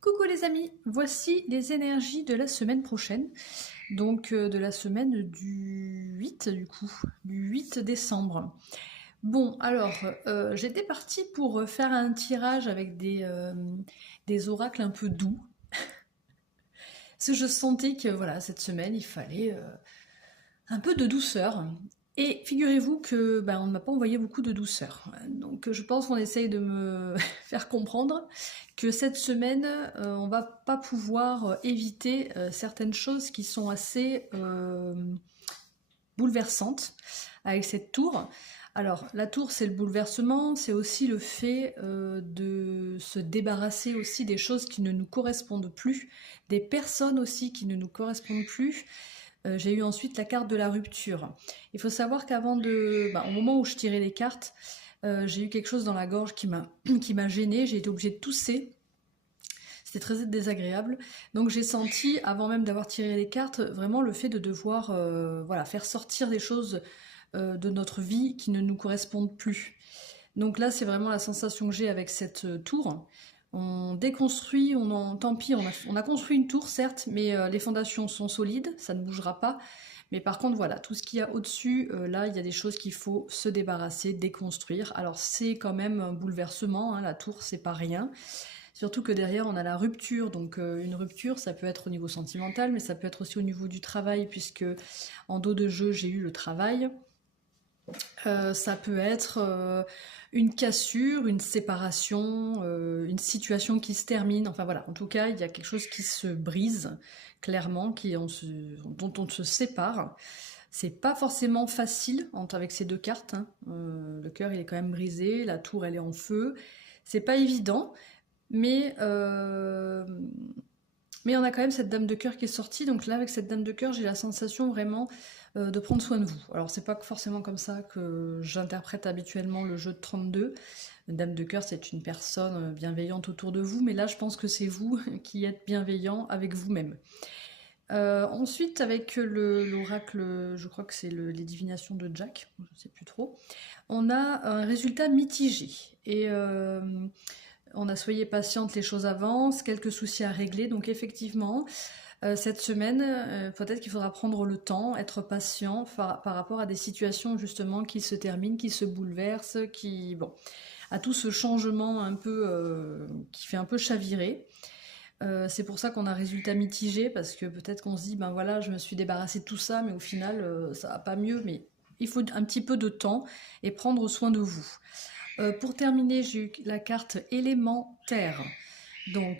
Coucou les amis, voici les énergies de la semaine prochaine, donc de la semaine du 8 du coup, du 8 décembre. Bon, alors, j'étais partie pour faire un tirage avec des oracles un peu doux, parce que je sentais que voilà, cette semaine, il fallait un peu de douceur. Et figurez-vous que on ne m'a pas envoyé beaucoup de douceur. Donc je pense qu'on essaye de me faire comprendre que cette semaine, on va pas pouvoir éviter certaines choses qui sont assez bouleversantes avec cette tour. Alors la tour, c'est le bouleversement, c'est aussi le fait de se débarrasser aussi des choses qui ne nous correspondent plus, des personnes aussi qui ne nous correspondent plus. J'ai eu ensuite la carte de la rupture. Il faut savoir qu'avant au moment où je tirais les cartes, j'ai eu quelque chose dans la gorge qui m'a gênée. J'ai été obligée de tousser. C'était très désagréable. Donc j'ai senti, avant même d'avoir tiré les cartes, vraiment le fait de devoir voilà, faire sortir des choses de notre vie qui ne nous correspondent plus. Donc là, c'est vraiment la sensation que j'ai avec cette tour. On déconstruit, tant pis, on a construit une tour, certes, mais les fondations sont solides, ça ne bougera pas. Mais par contre, voilà, tout ce qu'il y a au-dessus, là, il y a des choses qu'il faut se débarrasser, déconstruire. Alors c'est quand même un bouleversement, hein, la tour, c'est pas rien. Surtout que derrière, on a la rupture. Donc une rupture, ça peut être au niveau sentimental, mais ça peut être aussi au niveau du travail, puisque en dos de jeu, j'ai eu le travail. Ça peut être une cassure, une séparation, une situation qui se termine. Enfin voilà, en tout cas, il y a quelque chose qui se brise, clairement, dont on se sépare. C'est pas forcément facile avec ces deux cartes, hein. Le cœur, il est quand même brisé, la tour, elle est en feu. C'est pas évident, mais mais on a quand même cette dame de cœur qui est sortie, donc là avec cette dame de cœur, j'ai la sensation vraiment de prendre soin de vous. Alors c'est pas forcément comme ça que j'interprète habituellement le jeu de 32. Une dame de cœur, c'est une personne bienveillante autour de vous, mais là je pense que c'est vous qui êtes bienveillant avec vous-même. Ensuite, avec l'oracle, je crois que c'est les divinations de Jack, je ne sais plus trop, on a un résultat mitigé. Et on a soyez patiente, les choses avancent, quelques soucis à régler. Donc effectivement, cette semaine, peut-être qu'il faudra prendre le temps, être patient par rapport à des situations justement qui se terminent, qui se bouleversent, à tout ce changement un peu qui fait un peu chavirer. C'est pour ça qu'on a un résultat mitigé, parce que peut-être qu'on se dit, ben voilà, je me suis débarrassée de tout ça, mais au final, ça va pas mieux, mais il faut un petit peu de temps et prendre soin de vous. Pour terminer, j'ai eu la carte élémentaire. Donc,